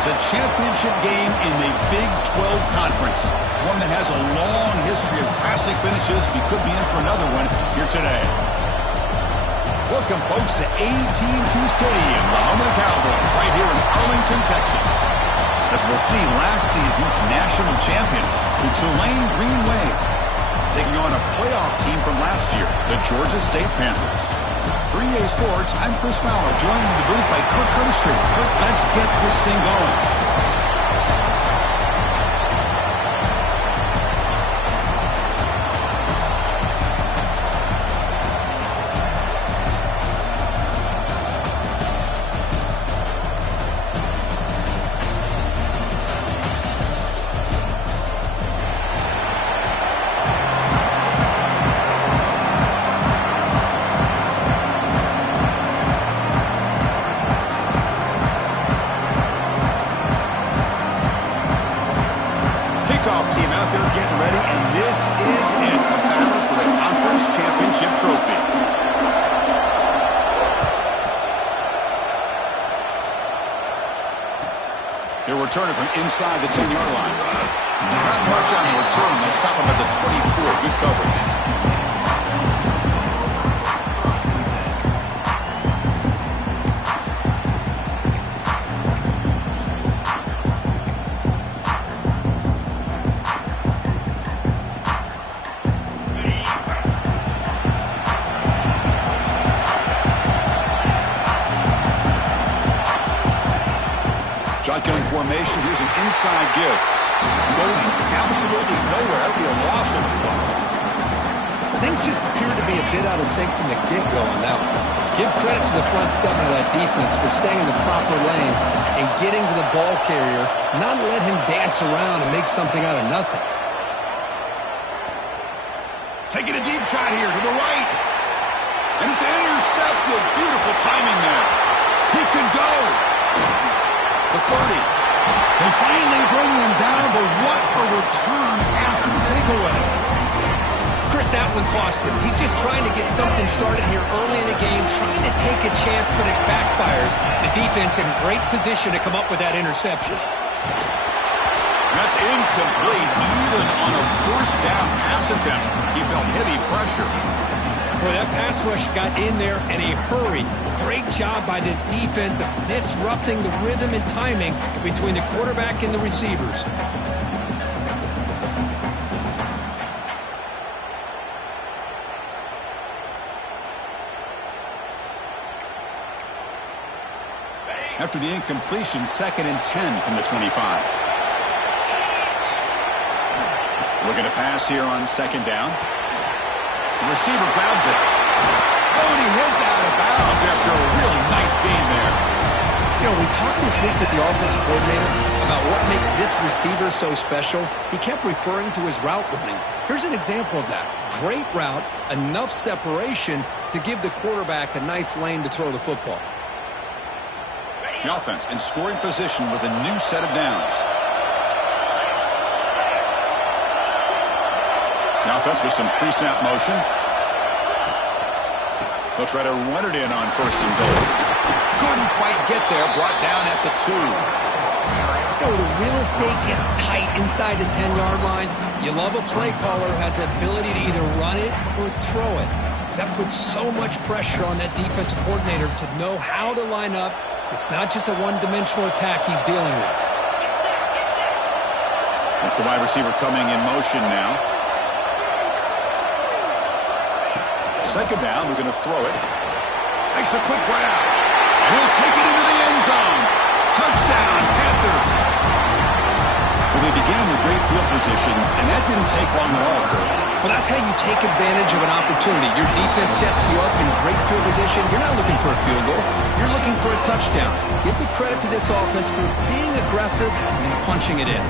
The championship game in the Big 12 Conference. One that has a long history of classic finishes. We could be in for another one here today. Welcome, folks, to AT&T Stadium, the home of the Cowboys, right here in Arlington, Texas. As we'll see, last season's national champions, the Tulane Green Wave, taking on a playoff team from last year, the Georgia State Panthers. For EA Sports, I'm Chris Fowler, joined in the booth by Kirk Curtis. Kirk, let's get this thing going. Returning from inside the 10-yard line. Not much on the return. They stop him at the 24. Good coverage. Shotgun formation. Here's an inside give. Going absolutely nowhere. That'd be a loss of the ball. Things just appear to be a bit out of sync from the get-go on that one. Give credit to the front seven of that defense for staying in the proper lanes and getting to the ball carrier, not let him dance around and make something out of nothing. Taking a deep shot here to the right. And it's intercepted. Beautiful timing there. He can go. The 30. They finally bring him down, but what a return after the takeaway. Chris, that one cost him. He's just trying to get something started here early in the game, trying to take a chance, but it backfires. The defense in great position to come up with that interception. That's incomplete, even on a first down pass attempt. He felt heavy pressure. Well, that pass rush got in there in a hurry. Great job by this defense of disrupting the rhythm and timing between the quarterback and the receivers. After the incompletion, 2nd and 10 from the 25. Looking to pass here on 2nd down. The receiver grabs it. Oh, and he heads out of bounds after a really nice game there. You know, we talked this week with the offensive coordinator about what makes this receiver so special. He kept referring to his route running. Here's an example of that. Great route, enough separation to give the quarterback a nice lane to throw the football. The offense in scoring position with a new set of downs. The offense with some pre-snap motion. They'll try to run it in on 1st and goal. Couldn't quite get there. Brought down at the 2. You know, the real estate gets tight inside the 10-yard line. You love a play caller who has the ability to either run it or throw it. That puts so much pressure on that defensive coordinator to know how to line up. It's not just a one-dimensional attack he's dealing with. That's the wide receiver coming in motion now. 2nd down, we're going to throw it. Makes a quick grab. He'll take it into the end zone. Touchdown, Panthers. Well, they began with great field position, and that didn't take long at all, Kurt. Well, that's how you take advantage of an opportunity. Your defense sets you up in great field position. You're not looking for a field goal. You're looking for a touchdown. Give the credit to this offense for being aggressive and punching it in.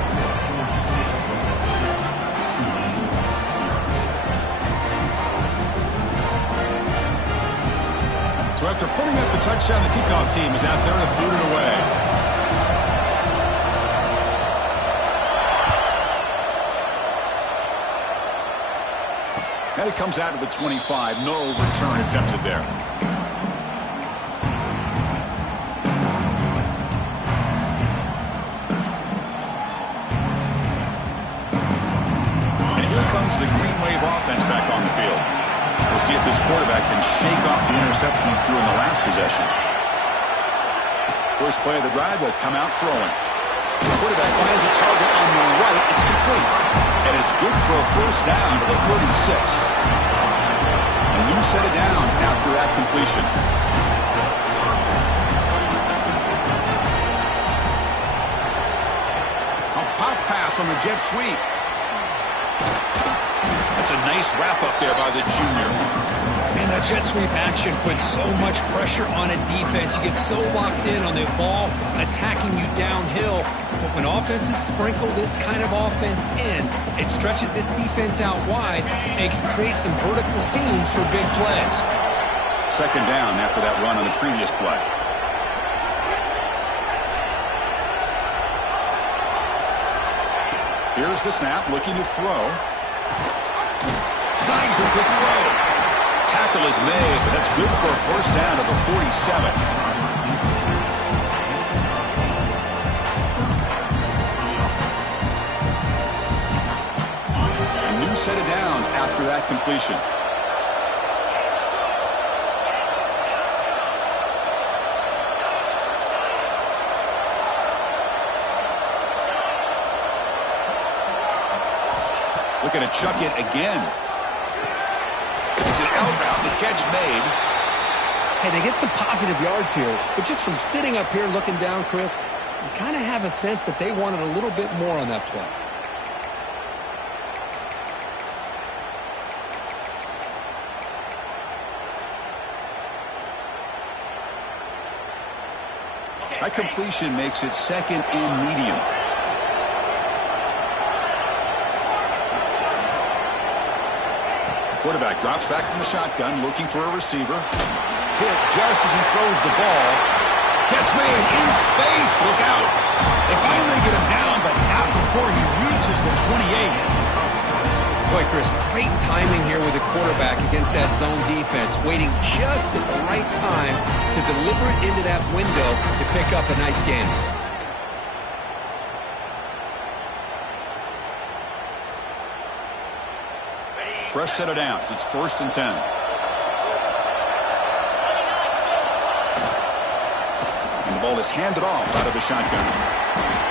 So after putting up the touchdown, the kickoff team is out there to boot it away. And it comes out to the 25. No return attempted there. comes the Green Wave offense back on the field. We'll see if this quarterback can shake off the interception he threw in the last possession. First play of the drive, they'll come out throwing. The quarterback finds a target on the right. It's complete. And it's good for a first down to the 36. A new set of downs after that completion. A pop pass on the jet sweep. That's a nice wrap-up there by the junior. And that jet sweep action puts so much pressure on a defense. You get so locked in on the ball attacking you downhill. But when offenses sprinkle this kind of offense in, it stretches this defense out wide and can create some vertical seams for big plays. Second down after that run on the previous play. Here's the snap, looking to throw. Snags the quick throw. Tackle is made, but that's good for a first down to the 47. A new set of downs after that completion. Looking to chuck it again. It's an out route. The catch made. Hey, they get some positive yards here, but just from sitting up here looking down, Chris, you kind of have a sense that they wanted a little bit more on that play. That completion makes it second and medium. Quarterback drops back from the shotgun, looking for a receiver. Hit just as he throws the ball. Catch made in space. Look out. They finally get him down, but not before he reaches the 28. Boy, Chris, great timing here with the quarterback against that zone defense, waiting just at the right time to deliver it into that window to pick up a nice gain. Fresh set of downs. It's 1st and 10. And the ball is handed off out of the shotgun.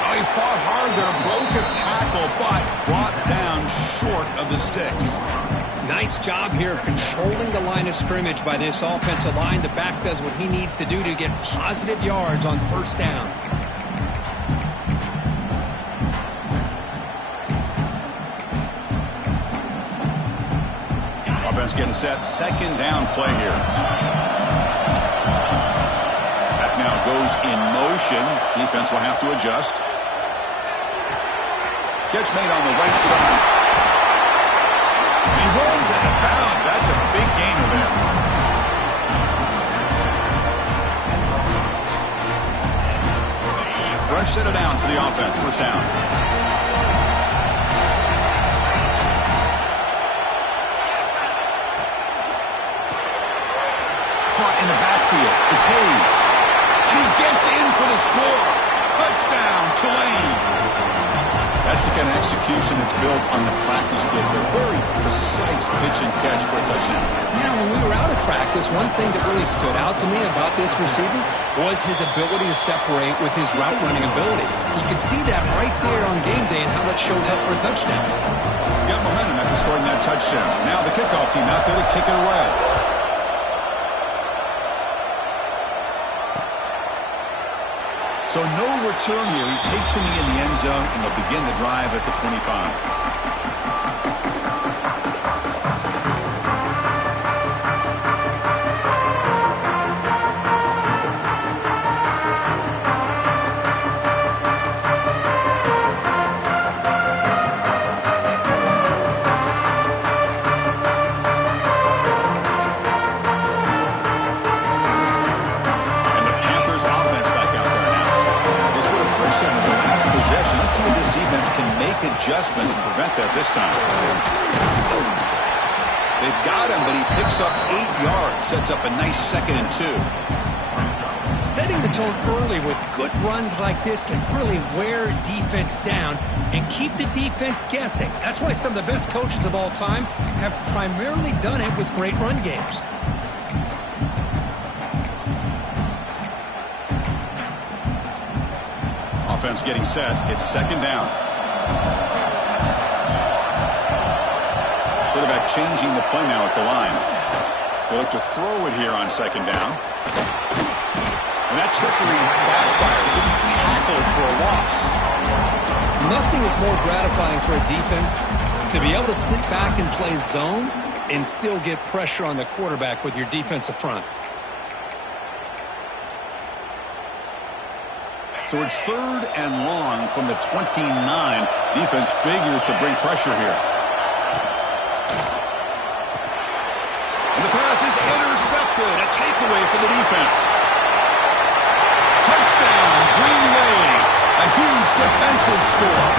Oh, he fought hard there, broke a tackle, but brought down short of the sticks. Nice job here of controlling the line of scrimmage by this offensive line. The back does what he needs to do to get positive yards on first down. Offense getting set. Second down play here. That now goes in motion. Defense will have to adjust. Catch made on the right side. He runs out of bounds. That's a big gainer there. Fresh set of downs for the offense. First down. In the backfield, it's Hayes. And he gets in for the score. Touchdown, Tulane. That's the kind of execution that's built on the practice field. They're very precise pitch and catch for a touchdown. Yeah, when we were out of practice, one thing that really stood out to me about this receiver was his ability to separate with his route running ability. You could see that right there on game day and how that shows up for a touchdown. Got momentum after scoring that touchdown. Now the kickoff team out there to kick it away. So no return here. He takes him in the end zone, and they'll begin the drive at the 25. Let's see if this defense can make adjustments and prevent that this time. They've got him, but he picks up 8 yards, sets up a nice 2nd and 2. Setting the tone early with good runs like this can really wear defense down and keep the defense guessing. That's why some of the best coaches of all time have primarily done it with great run games. Offense getting set. It's second down. Quarterback changing the play now at the line. They look to throw it here on second down. And that trickery backfires. He'll be tackled for a loss. Nothing is more gratifying for a defense to be able to sit back and play zone and still get pressure on the quarterback with your defensive front. So it's third and long from the 29. Defense figures to bring pressure here. And the pass is intercepted. A takeaway for the defense. Touchdown, Green Bay. A huge defensive score.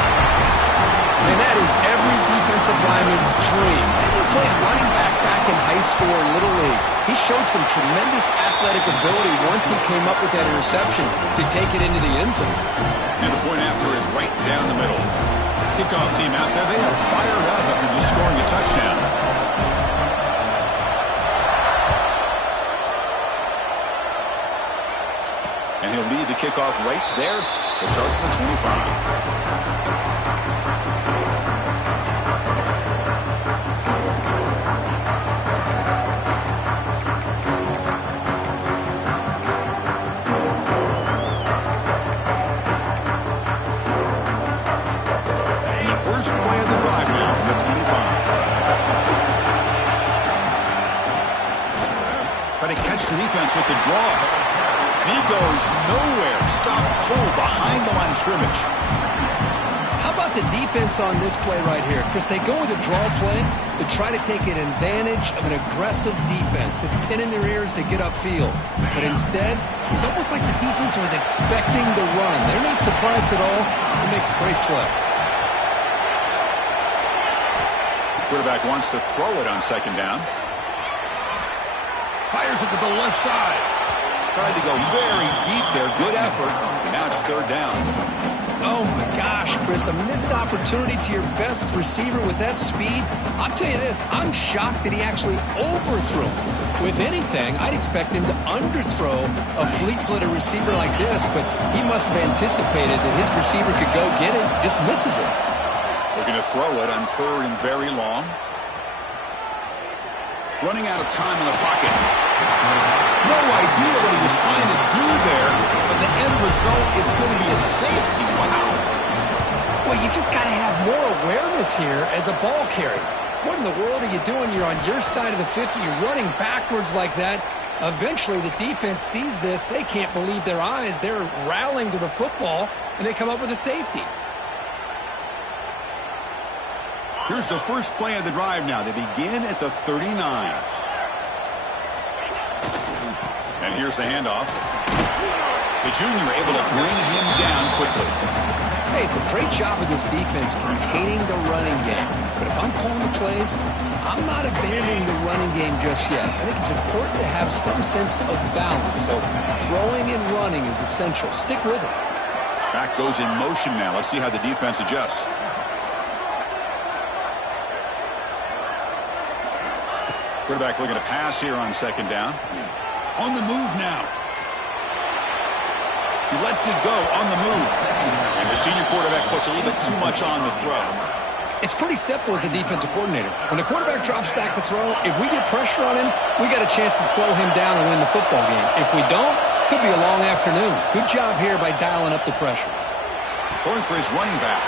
And that is every defensive lineman's dream. And he played running back in high school or Little League. He showed some tremendous athletic ability once he came up with that interception to take it into the end zone. And the point after is right down the middle. Kickoff team out there, they are fired up after just scoring a touchdown. And he'll lead the kickoff right there to start from the 25. First play of the drive now from the 25. Trying to catch the defense with the draw. And he goes nowhere. Stop cold behind the line of scrimmage. How about the defense on this play right here? Chris, they go with a draw play to try to take an advantage of an aggressive defense. It's pin in their ears to get upfield. But instead, it was almost like the defense was expecting the run. They're not surprised at all. They make a great play. Quarterback wants to throw it on second down. Fires it to the left side. Tried to go very deep there. Good effort. And now it's third down. Oh, my gosh, Chris. A missed opportunity to your best receiver with that speed. I'll tell you this. I'm shocked that he actually overthrew. With anything, I'd expect him to underthrow a fleet-footed receiver like this, but he must have anticipated that his receiver could go get it. Just misses it. Looking to throw it on third and very long. Running out of time in the pocket. No idea what he was trying to do there, but the end result, it's going to be a safety. Wow. Well, you just got to have more awareness here as a ball carrier. What in the world are you doing? You're on your side of the 50. You're running backwards like that. Eventually, the defense sees this. They can't believe their eyes. They're rallying to the football, and they come up with a safety. Here's the first play of the drive now. They begin at the 39. And here's the handoff. The junior able to bring him down quickly. Hey, it's a great job of this defense containing the running game. But if I'm calling the plays, I'm not abandoning the running game just yet. I think it's important to have some sense of balance. So throwing and running is essential. Stick with it. Back goes in motion now. Let's see how the defense adjusts. Quarterback looking to pass here on second down. On the move now. He lets it go on the move. And the senior quarterback puts a little bit too much on the throw. It's pretty simple as a defensive coordinator. When the quarterback drops back to throw, if we get pressure on him, we got a chance to slow him down and win the football game. If we don't, could be a long afternoon. Good job here by dialing up the pressure. Going for his running back.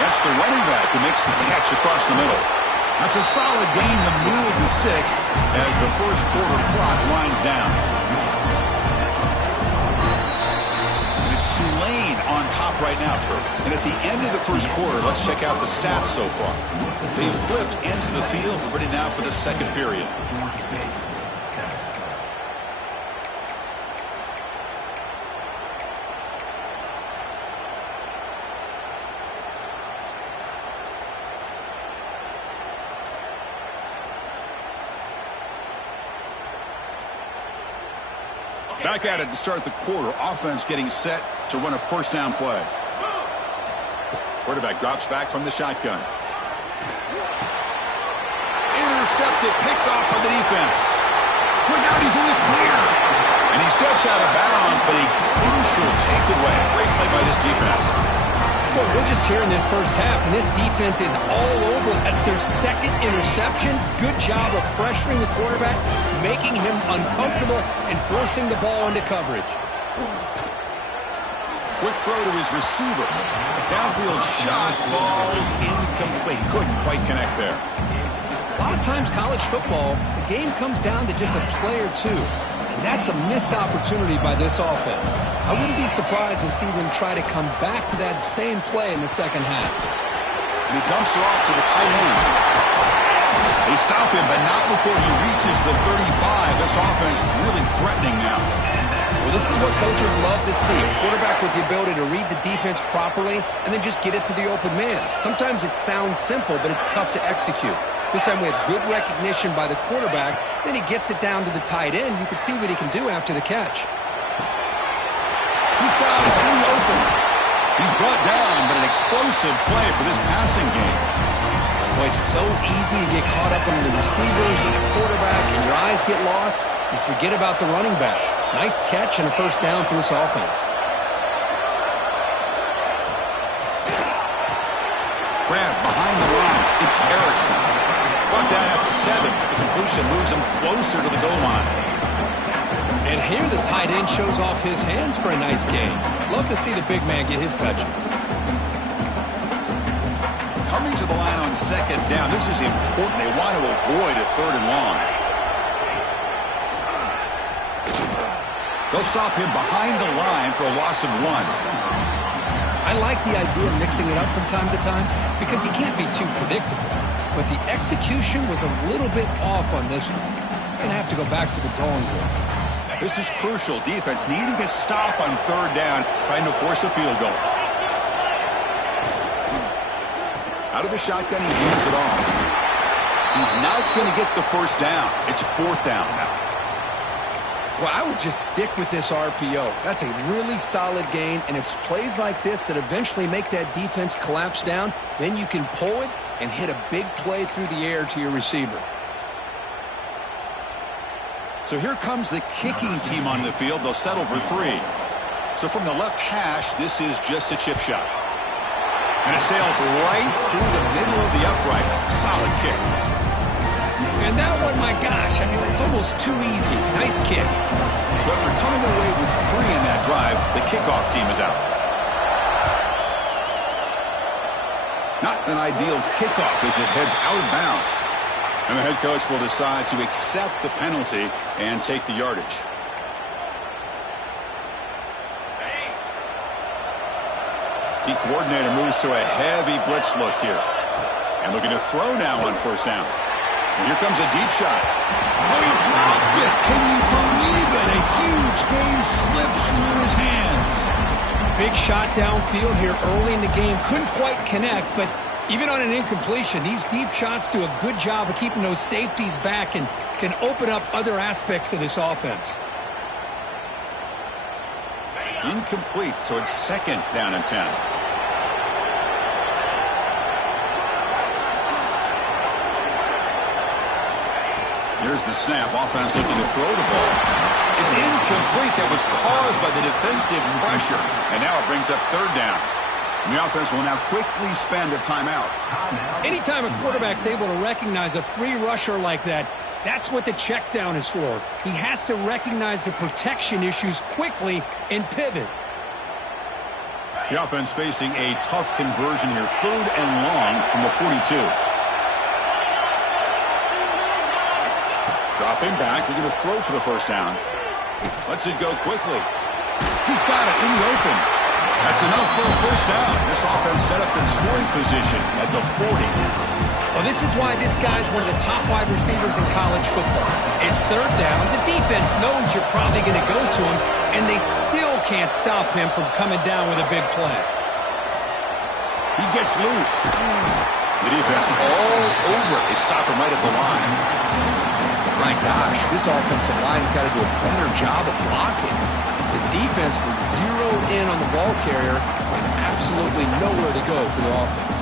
That's the running back who makes the catch across the middle. That's a solid gain to move the sticks as the first quarter clock winds down. And it's Tulane on top right now, Kurt. And at the end of the first quarter, let's check out the stats so far. They've flipped into the field, ready now for the second period. Back at it to start the quarter. Offense getting set to run a first down play. Quarterback drops back from the shotgun. Intercepted, picked off by the defense. Look out, he's in the clear. And he steps out of bounds, but a crucial takeaway. Great play by this defense. Well, we're just here in this first half, and this defense is all over. That's their second interception. Good job of pressuring the quarterback, making him uncomfortable, and forcing the ball into coverage. Quick throw to his receiver. Downfield shot falls incomplete. Couldn't quite connect there. A lot of times college football, the game comes down to just a play or two. And that's a missed opportunity by this offense. I wouldn't be surprised to see them try to come back to that same play in the second half. And he dumps it off to the tight end. They stop him, but not before he reaches the 35. This offense really threatening now. Well, this is what coaches love to see. A quarterback with the ability to read the defense properly and then just get it to the open man. Sometimes it sounds simple, but it's tough to execute. This time we have good recognition by the quarterback. Then he gets it down to the tight end. You can see what he can do after the catch. He's got it in the open. He's brought down, but an explosive play for this passing game. Boy, it's so easy to get caught up under the receivers and the quarterback, and your eyes get lost. You forget about the running back. Nice catch and a first down for this offense. Grab behind the line. It's Erickson. Brought down at the 7. The completion moves him closer to the goal line. And here the tight end shows off his hands for a nice gain. Love to see the big man get his touches. Coming to the line on second down. This is important. They want to avoid a third and long. They'll stop him behind the line for a loss of 1. I like the idea of mixing it up from time to time because he can't be too predictable. But the execution was a little bit off on this one. Going to have to go back to the drawing board. This is crucial. Defense needing a stop on third down, trying to force a field goal. Out of the shotgun, he hands it off. He's not going to get the first down. It's fourth down now. Well, I would just stick with this RPO. That's a really solid gain, and it's plays like this that eventually make that defense collapse down. Then you can pull it and hit a big play through the air to your receiver. So here comes the kicking team on the field. They'll settle for 3. So from the left hash, this is just a chip shot. And it sails right through the middle of the uprights. Solid kick. And that one, my gosh, I mean, it's almost too easy. Nice kick. So after coming away with 3 in that drive, the kickoff team is out. Not an ideal kickoff as it heads out of bounds. And the head coach will decide to accept the penalty and take the yardage. The coordinator moves to a heavy blitz look here. And looking to throw now on first down. And here comes a deep shot. Oh, he dropped it. Can you believe it? A huge gain slips through his hands. Big shot downfield here early in the game. Couldn't quite connect, but even on an incompletion, these deep shots do a good job of keeping those safeties back and can open up other aspects of this offense. Incomplete, so it's second down and 10. Here's the snap. Offense looking to throw the ball. It's incomplete. That was caused by the defensive pressure. And now it brings up third down. And the offense will now quickly spend a timeout. Anytime a quarterback's able to recognize a free rusher like that, that's what the check down is for. He has to recognize the protection issues quickly and pivot. The offense facing a tough conversion here. Third and long from the 42. Dropping back, looking to throw for the first down. Lets it go quickly. He's got it in the open. That's enough for a first down. This offense set up in scoring position at the 40. Well, this is why this guy's one of the top wide receivers in college football. It's third down. The defense knows you're probably going to go to him, and they still can't stop him from coming down with a big play. He gets loose. The defense all over it. They stop him right at the line. My gosh, this offensive line's got to do a better job of blocking. The defense was zeroed in on the ball carrier with absolutely nowhere to go for the offense.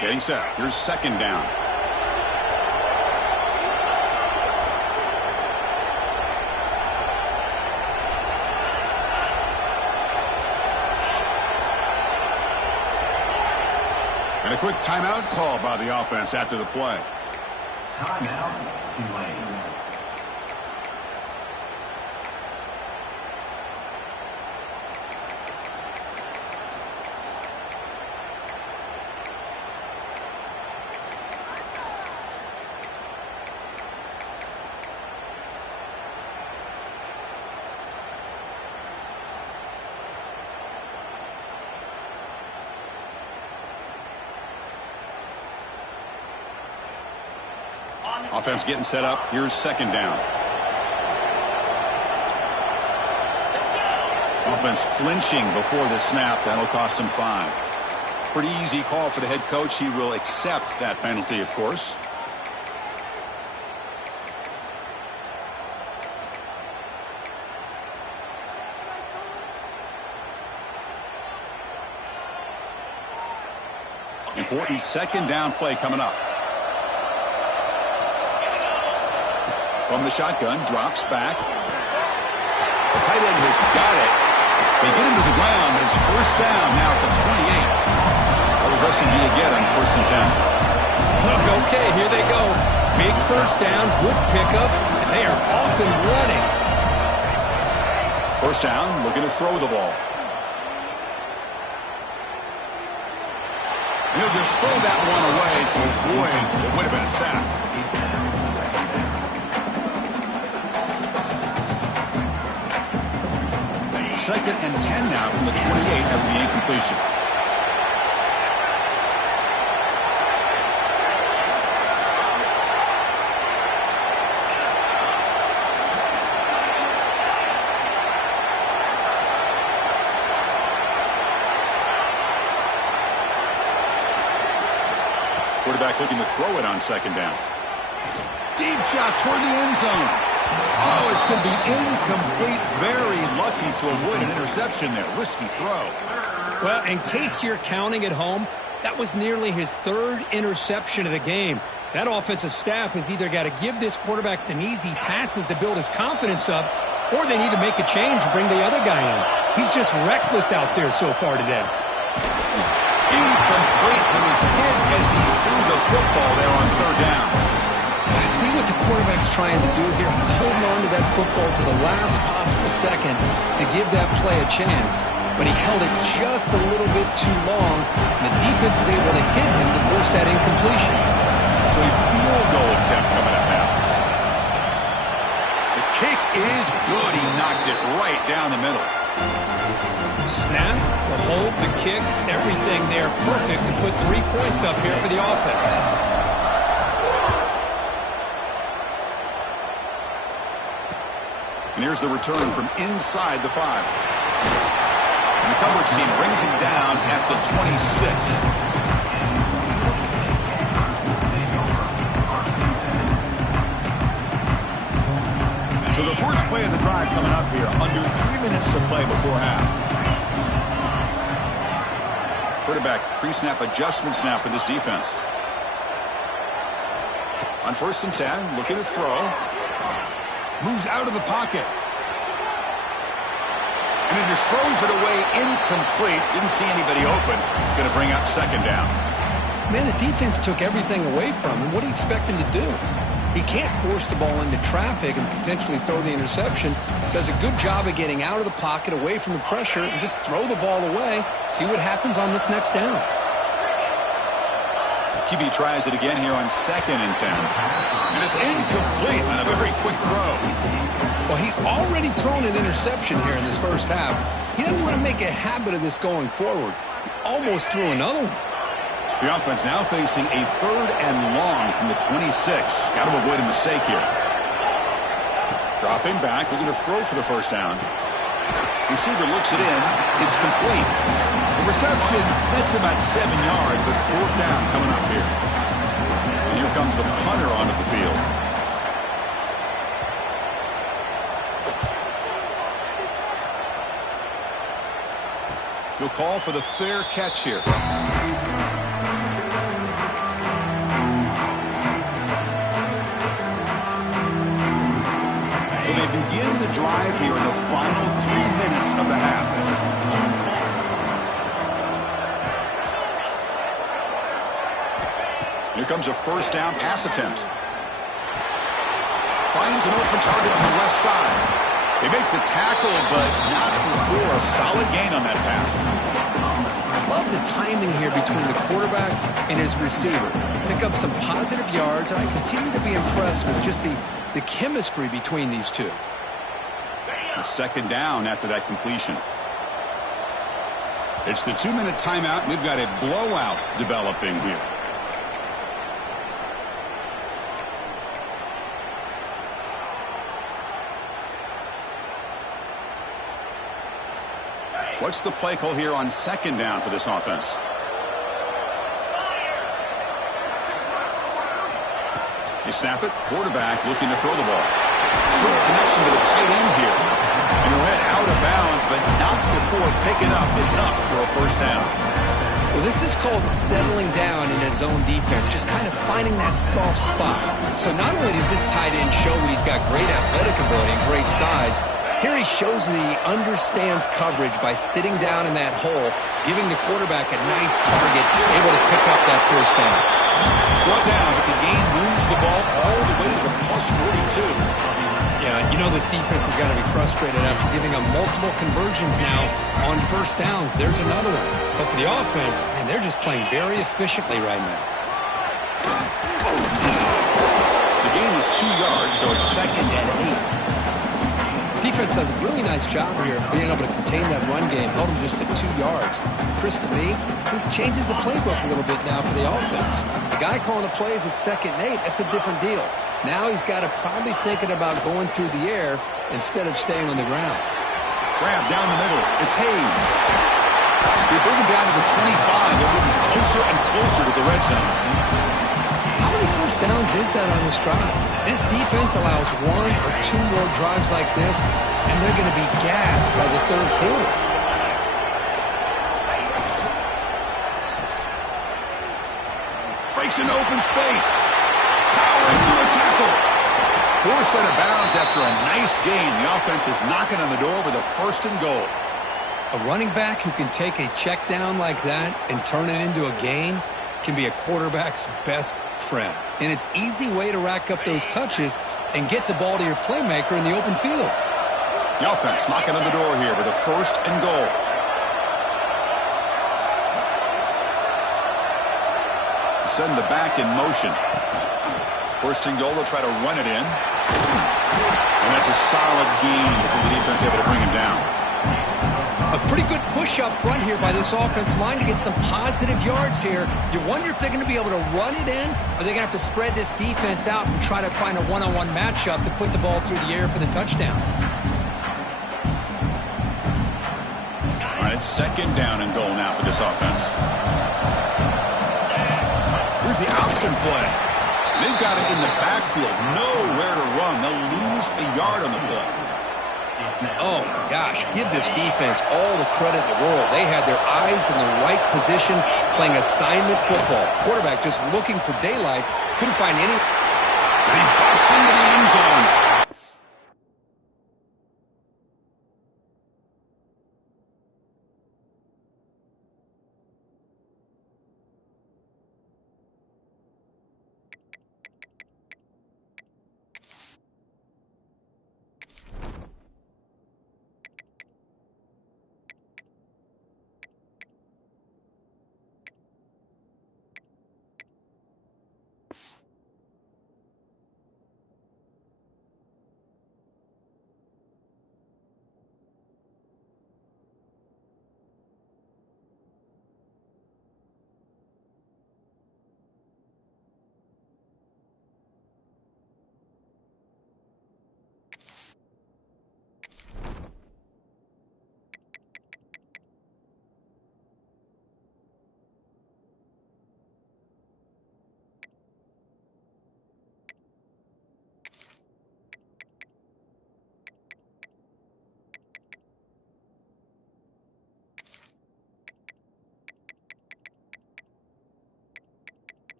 Getting set. Here's second down. And a quick timeout call by the offense after the play. Timeout, Tulane. Offense getting set up. Here's second down. Offense flinching before the snap. That'll cost him 5. Pretty easy call for the head coach. He will accept that penalty, of course. Important second down play coming up. From the shotgun, drops back. The tight end has got it. They get him to the ground, but it's first down now at the 28. How aggressive do you get on first and 10? Okay, here they go. Big first down, good pickup, and they are off and running. First down, looking to throw the ball. And he'll just throw that one away to avoid what would have been a sack. Second and 10 now from the 28 after the incompletion. Quarterback looking to throw it on second down. Deep shot toward the end zone. Oh, it's going to be incomplete. Very lucky to avoid an interception there. Risky throw. Well, in case you're counting at home, that was nearly his 3rd interception of the game. That offensive staff has either got to give this quarterback some easy passes to build his confidence up, or they need to make a change and bring the other guy in. He's just reckless out there so far today. Incomplete with his head as he threw the football there on third down. See what the quarterback's trying to do here. He's holding on to that football to the last possible second to give that play a chance. But he held it just a little bit too long, and the defense is able to hit him to force that incompletion. So a field goal attempt coming up now. The kick is good. He knocked it right down the middle. Snap, the hold, the kick, everything there perfect to put 3 points up here for the offense. And here's the return from inside the 5. And the coverage team brings him down at the 26. So the first play of the drive coming up here. Under 3 minutes to play before half. Quarterback pre-snap adjustments now for this defense. On first and 10, looking to throw. Moves out of the pocket. And he just throws it away incomplete. Didn't see anybody open. It's going to bring up second down. Man, the defense took everything away from him. What do you expect him to do? He can't force the ball into traffic and potentially throw the interception. Does a good job of getting out of the pocket, away from the pressure, and just throw the ball away. See what happens on this next down. QB tries it again here on second and 10. And it's incomplete on a very quick throw. Well, he's already thrown an interception here in this first half. He doesn't want to make a habit of this going forward. He almost threw another one. The offense now facing a 3rd and long from the 26. Got to avoid a mistake here. Dropping back, looking to throw for the first down. Receiver looks it in. It's complete. The reception, that's about 7 yards, but fourth down coming up here. And here comes the punter onto the field. He'll call for the fair catch here. So they begin the drive here in the final 3 minutes of the half. Here comes a first down pass attempt. Finds an open target on the left side. They make the tackle, but not before a solid gain on that pass. I love the timing here between the quarterback and his receiver. Pick up some positive yards, and I continue to be impressed with just the chemistry between these two. A second down after that completion. It's the 2-minute timeout. We've got a blowout developing here. What's the play call here on second down for this offense? You snap it. Quarterback looking to throw the ball. Short connection to the tight end here. And he'll head out of bounds, but not before picking up enough for a first down. Well, this is called settling down in his own defense, just kind of finding that soft spot. So not only does this tight end show that he's got great athletic ability and great size, here he shows that he understands coverage by sitting down in that hole, giving the quarterback a nice target, able to pick up that first down. Brought down, but the game moves the ball all the way to the plus 42. Yeah, you know this defense has got to be frustrated after giving them multiple conversions now on first downs. There's another one. But for the offense, man, they're just playing very efficiently right now. The gain is 2 yards, so it's second and 8. Defense does a really nice job here being able to contain that run game, held him just at 2 yards. Chris, to me, this changes the playbook a little bit now for the offense. The guy calling the plays at second and 8, that's a different deal. Now he's got to probably thinking about going through the air instead of staying on the ground. Grab down the middle. It's Hayes. They bring him down to the 25. They're moving closer and closer to the red zone. How many first downs is that on this drive? This defense allows 1 or 2 more drives like this, and they're going to be gassed by the third quarter. Breaks into open space. Powering through a tackle. Forced out of bounds after a nice gain. The offense is knocking on the door with a first and goal. A running back who can take a check down like that and turn it into a gain can be a quarterback's best friend. And it's an easy way to rack up those touches and get the ball to your playmaker in the open field. The offense knocking on the door here with a first and goal. Send the back in motion. First and goal, they'll try to run it in. And that's a solid gain before the defense able to bring him down. A pretty good push up front here by this offense line to get some positive yards here. You wonder if they're going to be able to run it in, or they're going to have to spread this defense out and try to find a one-on-one matchup to put the ball through the air for the touchdown. All right, it's second down and goal now for this offense. Here's the option play. They've got it in the backfield. Nowhere to run. They'll lose a yard on the play. Oh, gosh, give this defense all the credit in the world. They had their eyes in the right position, playing assignment football. Quarterback just looking for daylight, couldn't find any. And he busts into the end zone.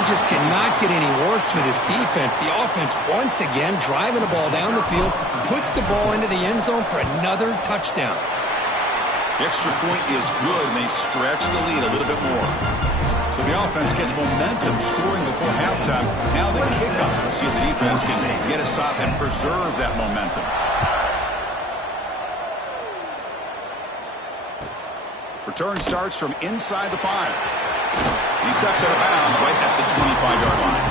It just cannot get any worse for this defense. The offense, once again, driving the ball down the field, puts the ball into the end zone for another touchdown. The extra point is good, and they stretch the lead a little bit more. So the offense gets momentum scoring before halftime. Now the kickoff. Let's see if the defense can get a stop and preserve that momentum. Return starts from inside the 5. He steps out of bounds right at the 25-yard line.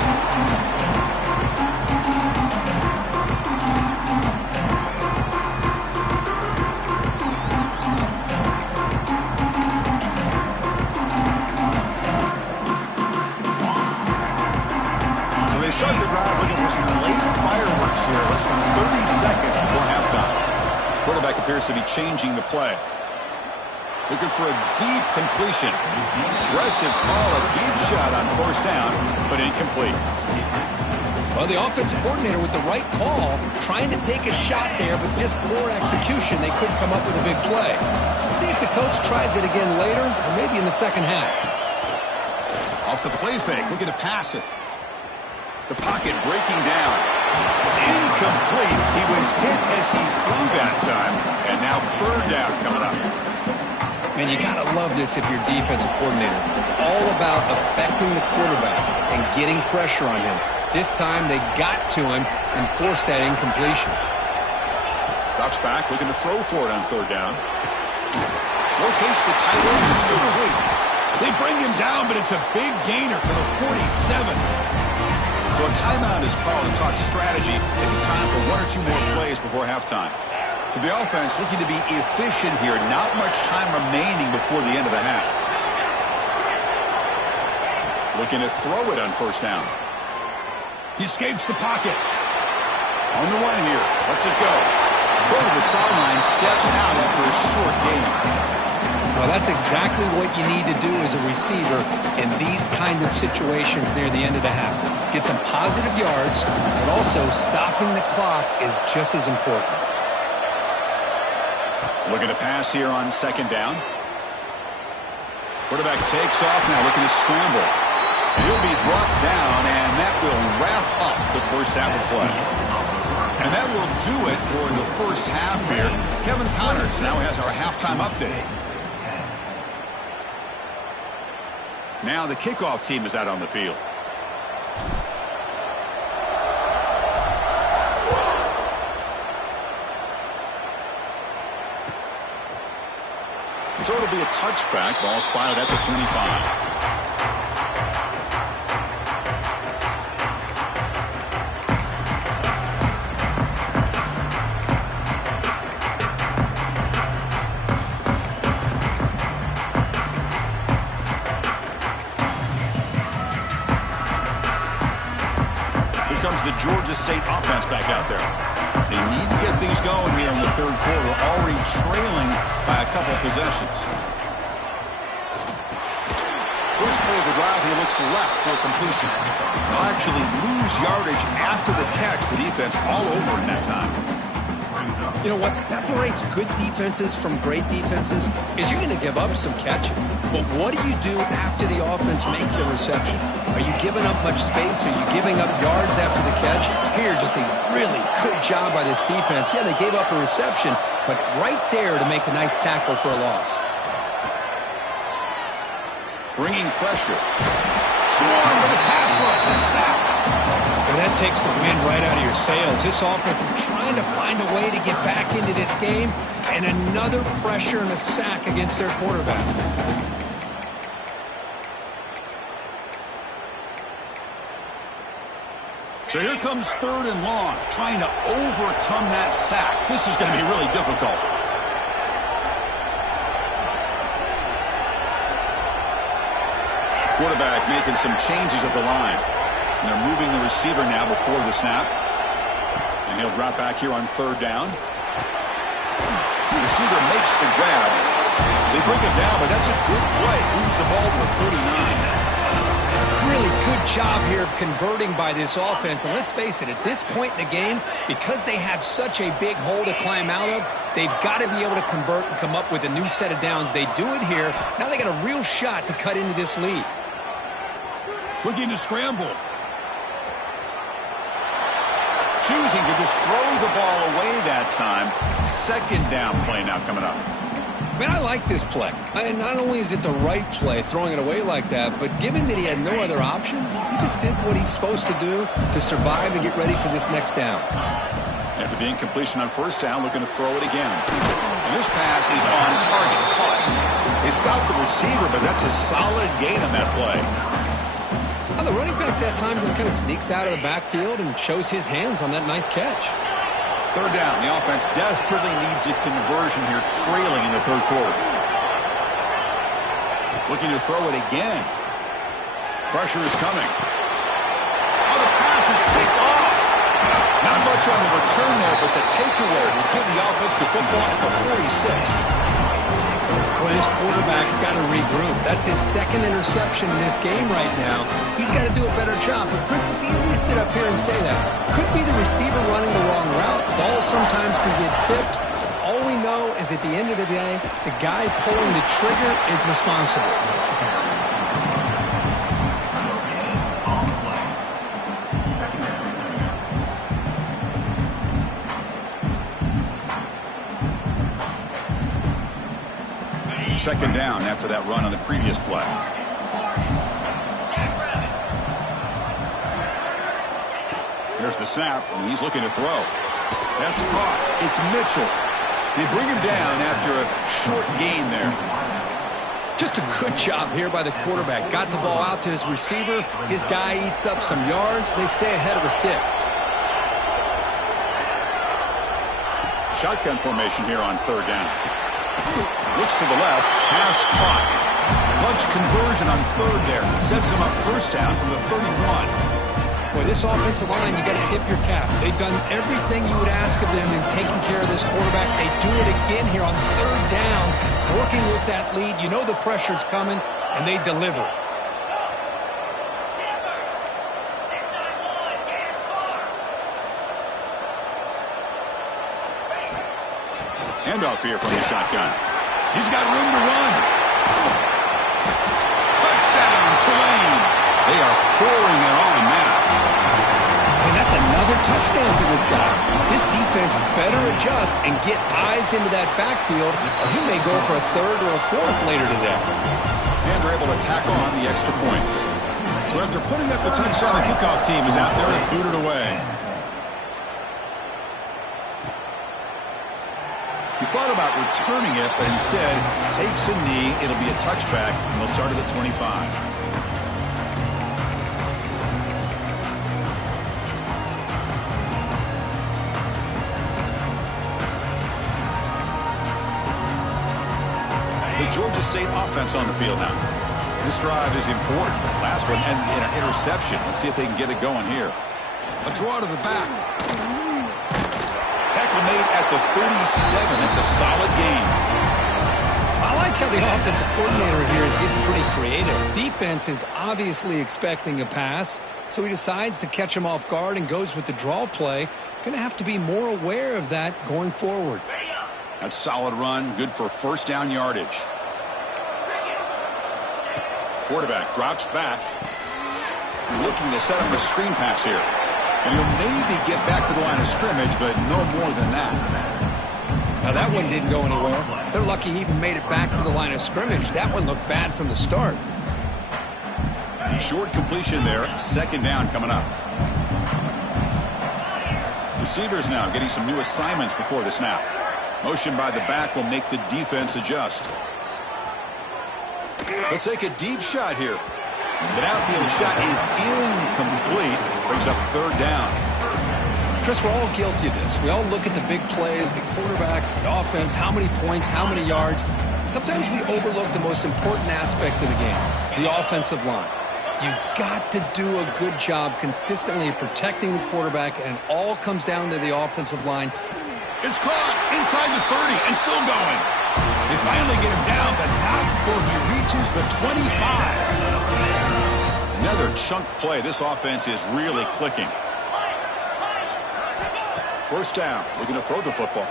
So they start the drive looking for some late fireworks here, less than 30 seconds before halftime. Quarterback appears to be changing the play. Looking for a deep completion. Aggressive call, a deep shot on first down, but incomplete. Well, the offensive coordinator with the right call, trying to take a shot there, but just poor execution. They couldn't come up with a big play. Let's see if the coach tries it again later, or maybe in the second half. Off the play fake, looking to pass it. The pocket breaking down. It's incomplete. He was hit as he threw that time, and now third down coming up. Man, you got to love this if you're defensive coordinator. It's all about affecting the quarterback and getting pressure on him. This time, they got to him and forced that incompletion. Drops back, looking to throw for it on third down. Locates the tight end. It's complete. They bring him down, but it's a big gainer for the 47. So a timeout is called to talk strategy. Maybe time for one or two more plays before halftime. So the offense looking to be efficient here. Not much time remaining before the end of the half. Looking to throw it on first down. He escapes the pocket. On the run here. Lets it go. Go to the sideline. Steps out after a short gain. Well, that's exactly what you need to do as a receiver in these kind of situations near the end of the half. Get some positive yards, but also stopping the clock is just as important. Looking to pass here on second down. Quarterback takes off now, looking to scramble. He'll be brought down, and that will wrap up the first half of play. And that will do it for the first half here. Kevin Connors now has our halftime update. Now the kickoff team is out on the field. So it'll be a touchback. Ball spotted at the 25. Here comes the Georgia State offense back out there. They need to get things going here in the third quarter, already trailing by a couple of possessions. First play of the drive, he looks left for completion. They'll actually lose yardage after the catch. The defense all over in that time. You know, what separates good defenses from great defenses is you're going to give up some catches. But what do you do after the offense makes the reception? Are you giving up much space? Are you giving up yards after the catch? Here, just a really good job by this defense. Yeah, they gave up a reception, but right there to make a nice tackle for a loss. Bringing pressure. Swarm with a pass rush, a sack. And that takes the wind right out of your sails. This offense is trying to find a way to get back into this game, and another pressure and a sack against their quarterback. So here comes third and long, trying to overcome that sack. This is going to be really difficult. Quarterback making some changes at the line. And they're moving the receiver now before the snap. And he'll drop back here on third down. The receiver makes the grab. They bring him down, but that's a good play. Moves the ball to the 39. Really good job here of converting by this offense. And let's face it, at this point in the game, because they have such a big hole to climb out of, they've got to be able to convert and come up with a new set of downs. They do it here. Now they got a real shot to cut into this lead. Looking to scramble. Choosing to just throw the ball away that time. Second down play now coming up. Man, I like this play. And not only is it the right play, throwing it away like that, but given that he had no other option, he just did what he's supposed to do to survive and get ready for this next down. After the incompletion on first down, looking to throw it again. And this pass is on target, caught. They stopped the receiver, but that's a solid gain on that play. Now, the running back that time just kind of sneaks out of the backfield and shows his hands on that nice catch. Third down. The offense desperately needs a conversion here, trailing in the third quarter. Looking to throw it again. Pressure is coming. Oh, the pass is picked off. Not much on the return there, but the takeaway will give the offense the football at the 46. Well, this quarterback's got to regroup. That's his second interception in this game right now. He's got to do a better job. But, Chris, it's easy to sit up here and say that. Could be the receiver running the wrong route. Balls sometimes can get tipped. All we know is at the end of the day, the guy pulling the trigger is responsible. Second down after that run on the previous play. Here's the snap, and he's looking to throw. That's caught. It's Mitchell. They bring him down after a short gain there. Just a good job here by the quarterback. Got the ball out to his receiver. His guy eats up some yards. They stay ahead of the sticks. Shotgun formation here on third down. Looks to the left. Pass caught. Clutch conversion on third there. Sets him up first down from the 31. Boy, this offensive line, you got to tip your cap. They've done everything you would ask of them in taking care of this quarterback. They do it again here on third down. Working with that lead. You know the pressure's coming, and they deliver. Handoff here from the shotgun. He's got room to run. Touchdown, Tulane. They are pouring it on now. And that's another touchdown for this guy. This defense better adjust and get eyes into that backfield, or he may go for a third or a fourth later today. And they're able to tack on the extra point. So after putting up a touchdown, the kickoff team is out there and booted away. He thought about returning it, but instead takes a knee. It'll be a touchback, and they'll start it at 25. The Georgia State offense on the field now. This drive is important. Last one ended in an interception. Let's see if they can get it going here. A draw to the back. Tackle made at the 37. It's a solid gain. I like how the offensive coordinator here is getting pretty creative. Defense is obviously expecting a pass, so he decides to catch him off guard and goes with the draw play. Going to have to be more aware of that going forward. That's a solid run. Good for first down yardage. Quarterback drops back. Looking to set up a screen pass here. And he'll maybe get back to the line of scrimmage, but no more than that. Now that one didn't go anywhere. They're lucky he even made it back to the line of scrimmage. That one looked bad from the start. Short completion there. Second down coming up. Receivers now getting some new assignments before the snap. Motion by the back will make the defense adjust. Let's take a deep shot here. The downfield shot is incomplete. Brings up third down. Chris, we're all guilty of this. We all look at the big plays, the quarterbacks, the offense, how many points, how many yards. Sometimes we overlook the most important aspect of the game, the offensive line. You've got to do a good job consistently protecting the quarterback, and it all comes down to the offensive line. It's caught inside the 30 and still going. They finally get him down, but not before he reaches the 25. Another chunk play. This offense is really clicking. First down. We're going to throw the football.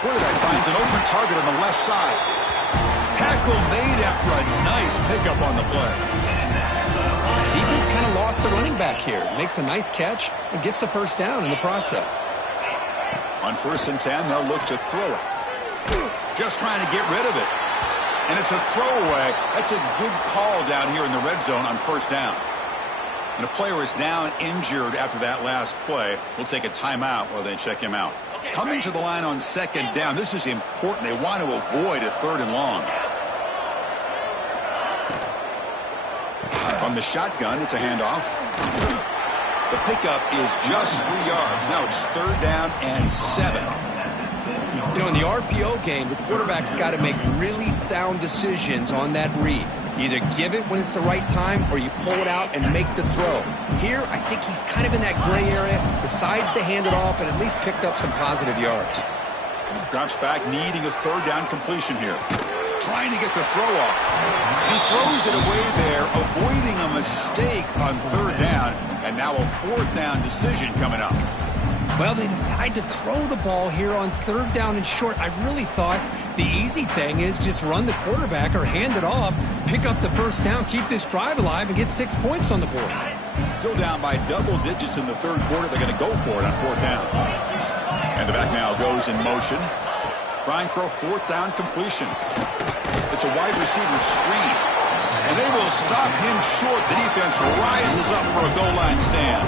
Quarterback finds an open target on the left side. Tackle made after a nice pickup on the play. kind of lost a running back here. Makes a nice catch and gets the first down in the process. On 1st and 10, they'll look to throw it. Just trying to get rid of it. And it's a throwaway. That's a good call down here in the red zone on 1st down. And a player is down injured after that last play. We'll take a timeout while they check him out. Coming to the line on 2nd down. This is important. They want to avoid a 3rd and long. From the shotgun, it's a handoff. The pickup is just 3 yards. Now it's 3rd down and 7. You know, in the RPO game, the quarterback's got to make really sound decisions on that read. You either give it when it's the right time or you pull it out and make the throw. Here, I think he's kind of in that gray area, decides to hand it off and at least picked up some positive yards. Drops back, needing a 3rd down completion here. Trying to get the throw off. He throws it away there, avoiding a mistake on 3rd down, and now a 4th down decision coming up. Well, they decide to throw the ball here on 3rd down and short. I really thought the easy thing is just run the quarterback or hand it off, pick up the 1st down, keep this drive alive, and get 6 points on the board. Still down by double digits in the 3rd quarter. They're going to go for it on 4th down. And the back now goes in motion, trying for a 4th down completion. It's a wide receiver screen. And they will stop him short. The defense rises up for a goal line stand.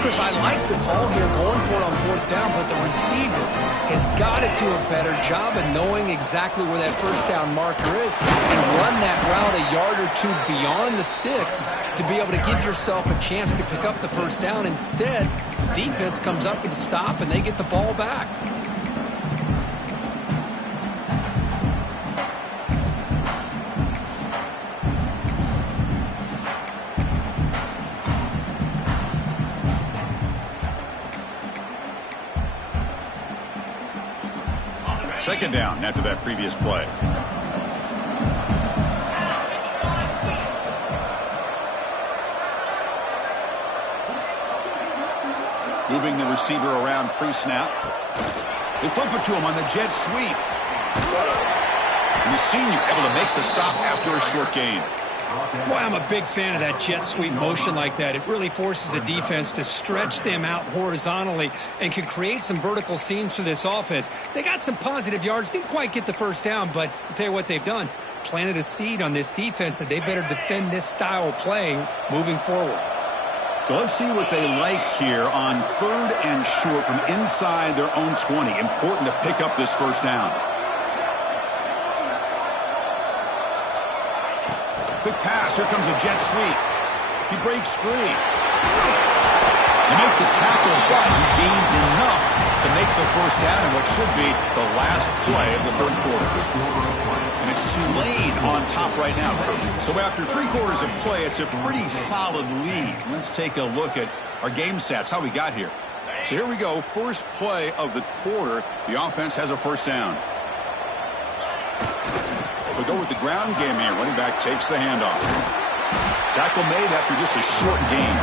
Chris, I like the call here going for it on 4th down, but the receiver has got to do a better job of knowing exactly where that 1st down marker is and run that route a yard or 2 beyond the sticks to be able to give yourself a chance to pick up the 1st down. Instead, defense comes up with a stop and they get the ball back. Second down after that previous play. Moving the receiver around pre-snap. They flip it to him on the jet sweep. And the senior able to make the stop after a short gain. Boy, I'm a big fan of that jet sweep motion like that. It really forces a defense to stretch them out horizontally and can create some vertical seams for this offense. They got some positive yards, didn't quite get the 1st down, but I'll tell you what they've done. Planted a seed on this defense that they better defend this style of play moving forward. So let's see what they like here on 3rd and short from inside their own 20. Important to pick up this 1st down. Quick pass. Here comes a jet sweep. He breaks free. They make the tackle, but he gains enough to make the 1st down in what should be the last play of the 3rd quarter. And it's Tulane on top right now. So after 3 quarters of play, it's a pretty solid lead. Let's take a look at our game stats, how we got here. So here we go. First play of the quarter. The offense has a 1st down. We go with the ground game here. Running back takes the handoff. Tackle made after just a short gain.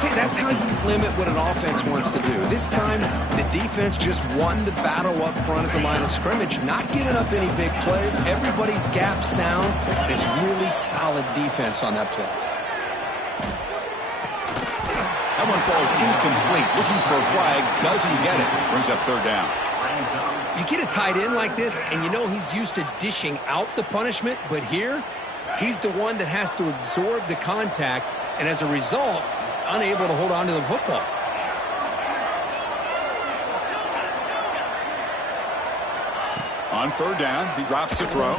See, that's how you limit what an offense wants to do. This time, the defense just won the battle up front at the line of scrimmage, not giving up any big plays. Everybody's gap sound. It's really solid defense on that play. That one falls incomplete. Looking for a flag. Doesn't get it. Brings up 3rd down. You get a tight end like this, and you know he's used to dishing out the punishment, but here, he's the one that has to absorb the contact, and as a result, he's unable to hold on to the football. On 3rd down, he drops to throw.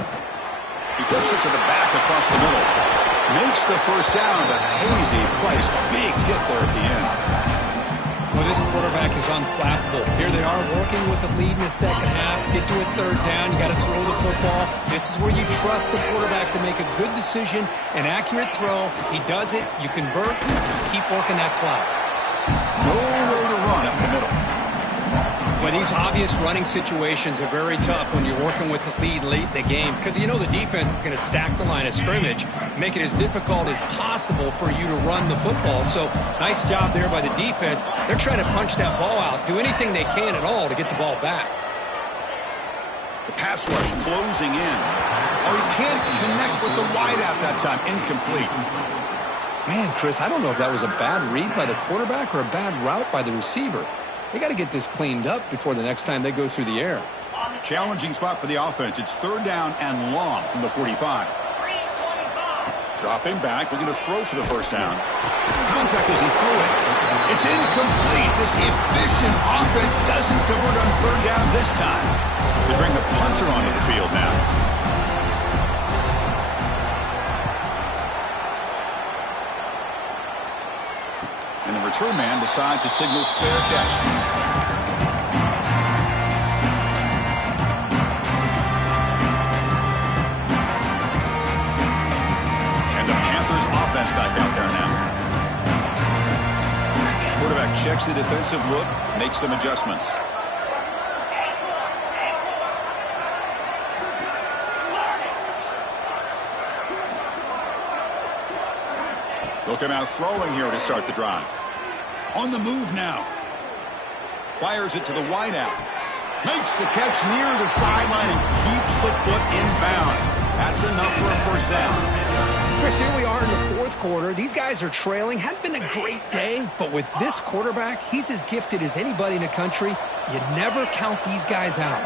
He flips it to the back across the middle. Makes the 1st down, but pays a price. Big hit there at the end. Well, this quarterback is unflappable. Here they are working with the lead in the 2nd half. Get to a 3rd down. You got to throw the football. This is where you trust the quarterback to make a good decision, an accurate throw. He does it. You convert. You keep working that clock. Nowhere to run up the middle. But these obvious running situations are very tough when you're working with the lead late in the game because you know the defense is going to stack the line of scrimmage, make it as difficult as possible for you to run the football. So nice job there by the defense. They're trying to punch that ball out, do anything they can at all to get the ball back. The pass rush closing in. Oh, he can't connect with the wideout that time. Incomplete. Man, Chris, I don't know if that was a bad read by the quarterback or a bad route by the receiver. They got to get this cleaned up before the next time they go through the air. Challenging spot for the offense. It's 3rd down and long from the 45. Dropping back, looking to throw for the first down. Contact as he threw it. It's incomplete. This efficient offense doesn't convert on 3rd down this time. They bring the punter onto the field now. And the return man decides to signal fair catch. Back out there now. Quarterback checks the defensive look, makes some adjustments. They'll come out throwing here to start the drive. On the move now. Fires it to the wideout. Makes the catch near the sideline and keeps the foot in bounds. That's enough for a first down. Chris, here we are in the 4th quarter. These guys are trailing. Hadn't been a great day, but with this quarterback, he's as gifted as anybody in the country. You never count these guys out.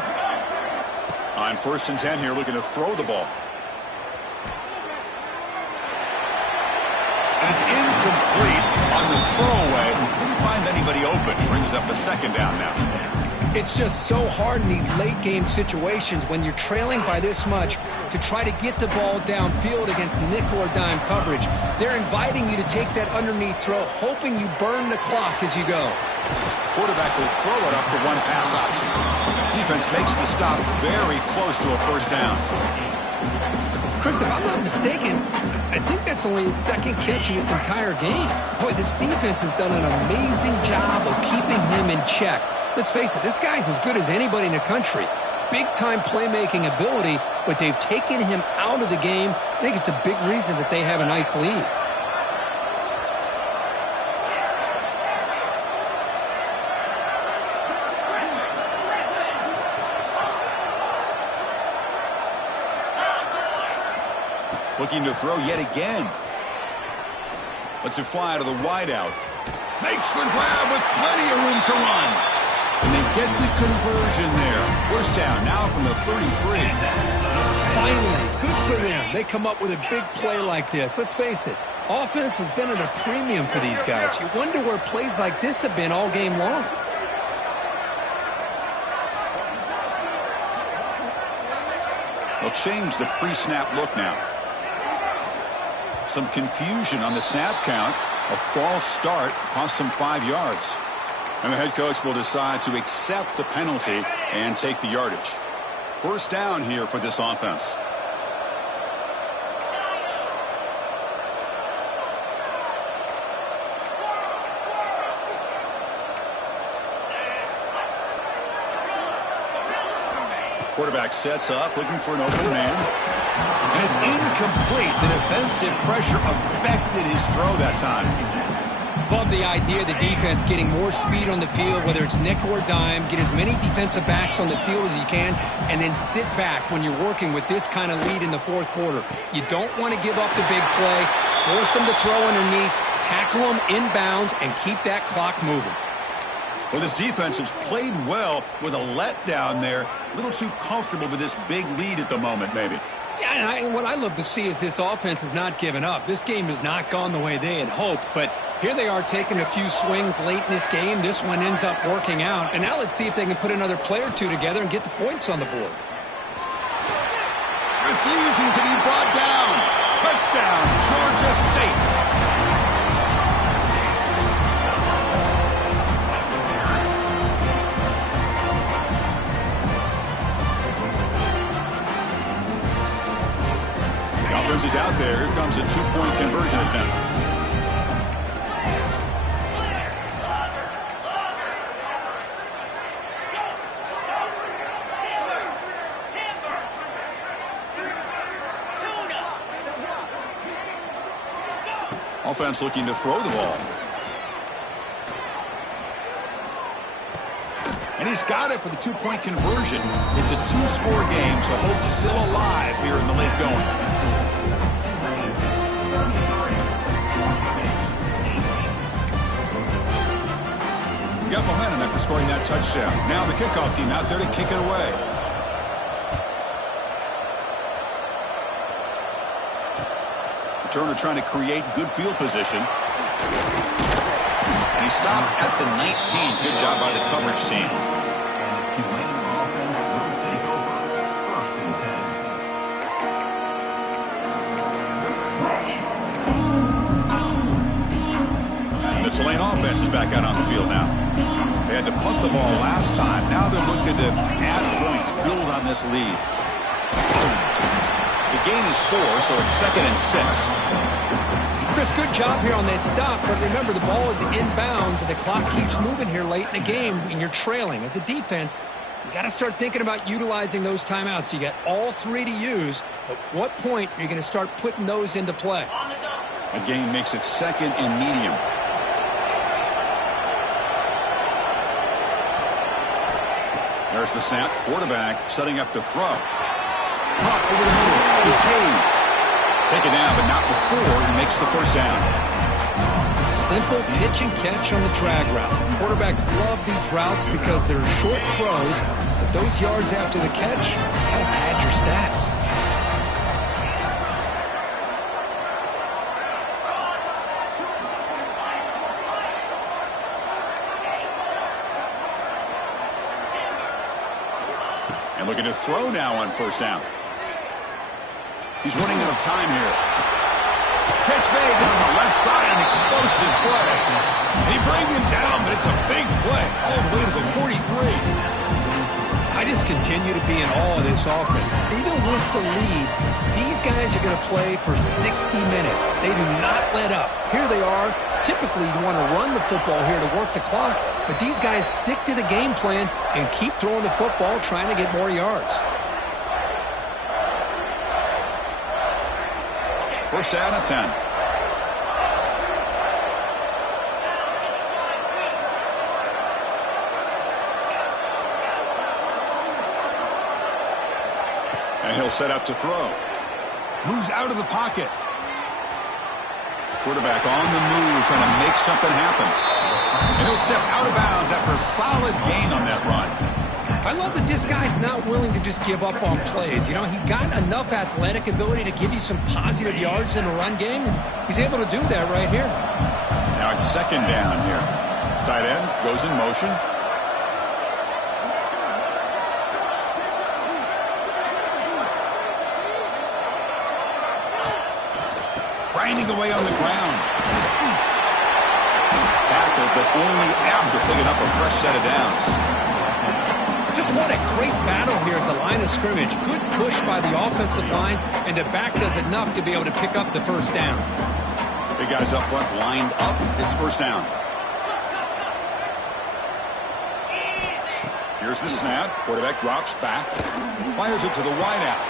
On 1st and 10 here, looking to throw the ball. And it's incomplete on the throwaway. Didn't find anybody open. Brings up a 2nd down now. It's just so hard in these late-game situations when you're trailing by this much to try to get the ball downfield against nickel or dime coverage. They're inviting you to take that underneath throw, hoping you burn the clock as you go. Quarterback will throw it off the one pass option. Defense makes the stop very close to a first down. Chris, if I'm not mistaken, I think that's only his 2nd catch of this entire game. Boy, this defense has done an amazing job of keeping him in check. Let's face it, this guy's as good as anybody in the country. Big-time playmaking ability, but they've taken him out of the game. I think it's a big reason that they have a nice lead. Looking to throw yet again. Lets it fly to the wideout. Makes the grab with plenty of room to run. And they get the conversion there. First down now from the 33. Finally, good for them. They come up with a big play like this. Let's face it, offense has been at a premium for these guys. You wonder where plays like this have been all game long. They'll change the pre-snap look now. Some confusion on the snap count. A false start cost them 5 yards. And the head coach will decide to accept the penalty and take the yardage. First down here for this offense. Quarterback sets up, looking for an open man. And it's incomplete. The defensive pressure affected his throw that time. Love the idea of the defense getting more speed on the field, whether it's nickel or dime, get as many defensive backs on the field as you can, and then sit back when you're working with this kind of lead in the 4th quarter. You don't want to give up the big play, force them to throw underneath, tackle them inbounds, and keep that clock moving. Well, this defense has played well with a letdown there. A little too comfortable with this big lead at the moment, maybe. Yeah, and what I love to see is this offense has not given up. This game has not gone the way they had hoped, but here they are taking a few swings late in this game. This one ends up working out, and now let's see if they can put another play or two together and get the points on the board. Refusing to be brought down. Touchdown, Georgia State. Offense is out there. Here comes a two-point conversion attempt. Offense looking to throw the ball. And he's got it for the two-point conversion. It's a two-score game, so hope's still alive here in the late going. Got momentum after scoring that touchdown. Now the kickoff team out there to kick it away. Turner trying to create good field position. And he stopped at the 19. Good job by the coverage team. And the Tulane offense is back out on the field now. They had to punt the ball last time. Now they're looking to add points, build on this lead. The gain is 4, so it's 2nd and 6. Chris, good job here on that stop, but remember the ball is inbounds and the clock keeps moving here late in the game and you're trailing. As a defense, you got to start thinking about utilizing those timeouts. You got all 3 to use. At what point are you going to start putting those into play? A gain makes it 2nd and medium. There's the snap. Quarterback setting up to throw. Caught over the middle. It's Hayes. Take it down, but not before he makes the first down. Simple pitch and catch on the drag route. Quarterbacks love these routes because they're short throws, but those yards after the catch, you gotta pad your stats. And looking to throw now on first down. He's running out of time here. Catch made down the left side, an explosive play. He brings him down, but it's a big play all the way to the 43. I just continue to be in awe of this offense. Even with the lead, these guys are going to play for 60 minutes. They do not let up. Here they are. Typically, you want to run the football here to work the clock, but these guys stick to the game plan and keep throwing the football, trying to get more yards. First down at 10. And he'll set up to throw. Moves out of the pocket. Quarterback on the move, trying to make something happen. And he'll step out of bounds after a solid gain on that run. I love that this guy's not willing to just give up on plays. You know, he's got enough athletic ability to give you some positive yards in a run game, and he's able to do that right here. Now it's 2nd down here. Tight end goes in motion. Grinding away on the ground. Tackled, but only after picking up a fresh set of downs. Just what a great battle here at the line of scrimmage. Good push by the offensive line, and the back does enough to be able to pick up the first down. Big guys up front lined up. It's first down. Here's the snap. Quarterback drops back. Fires it to the wideout.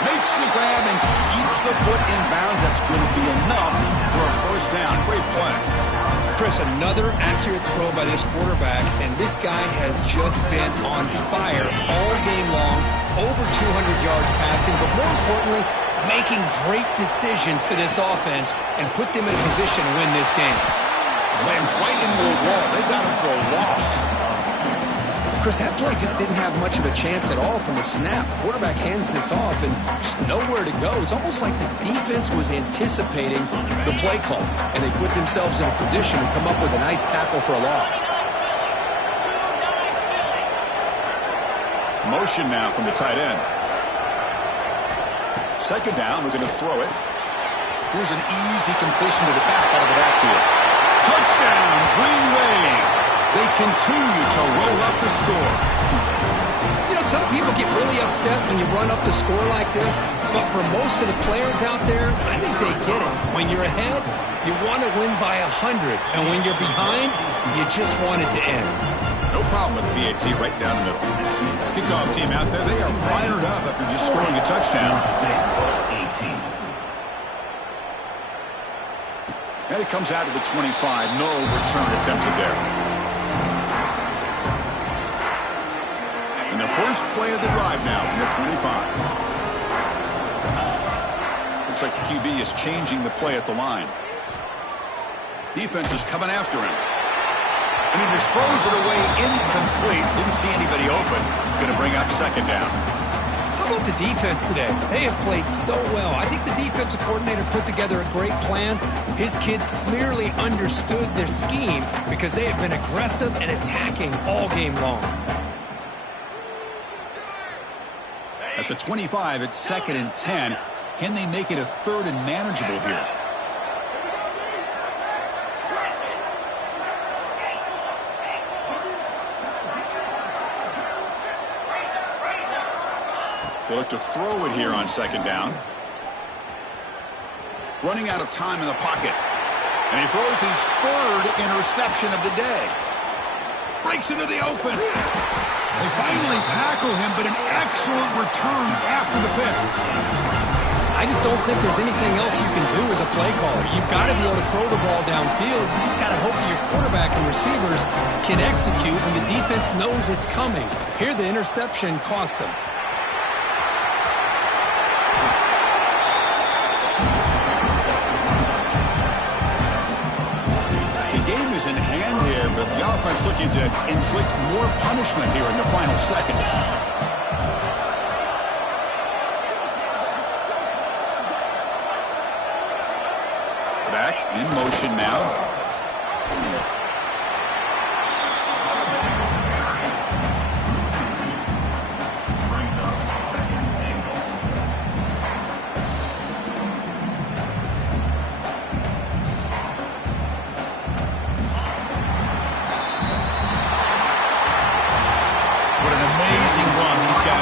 Makes the grab and keeps the foot in bounds. That's going to be enough for a first down. Great play. Chris, another accurate throw by this quarterback, and this guy has just been on fire all game long, over 200 yards passing, but more importantly, making great decisions for this offense and put them in a position to win this game. Slams right into the wall. They got him for a loss. Chris, that play just didn't have much of a chance at all from the snap. Quarterback hands this off and just nowhere to go. It's almost like the defense was anticipating the play call, and they put themselves in a position to come up with a nice tackle for a loss. Motion now from the tight end. 2nd down, we're going to throw it. Here's an easy completion to the back out of the backfield. Touchdown, Green Wave. They continue to roll up the score. You know, some people get really upset when you run up the score like this, but for most of the players out there, I think they get it. When you're ahead, you want to win by 100, and when you're behind, you just want it to end. No problem with the PAT right down the middle. Kickoff team out there, they are fired up after just scoring a touchdown. And it comes out to the 25. No return attempted there. first play of the drive now from the 25. Looks like the QB is changing the play at the line. Defense is coming after him. And he just throws it away incomplete. Didn't see anybody open. Going to bring up second down. How about the defense today? They have played so well. I think the defensive coordinator put together a great plan. His kids clearly understood their scheme because they have been aggressive and attacking all game long. At the 25, it's 2nd and 10. Can they make it a 3rd and manageable here? They look to throw it here on 2nd down. Running out of time in the pocket. And he throws his 3rd interception of the day. Breaks into the open. They finally tackle him, but an excellent return after the pick. I just don't think there's anything else you can do as a play caller. You've got to be able to throw the ball downfield. You just got to hope that your quarterback and receivers can execute when the defense knows it's coming. Here, the interception cost him. In hand here, but the offense looking to inflict more punishment here in the final seconds. Back in motion now.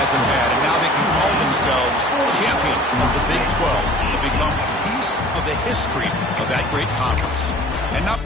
Have had, and now they can call themselves champions of the Big 12 and become a piece of the history of that great conference. And now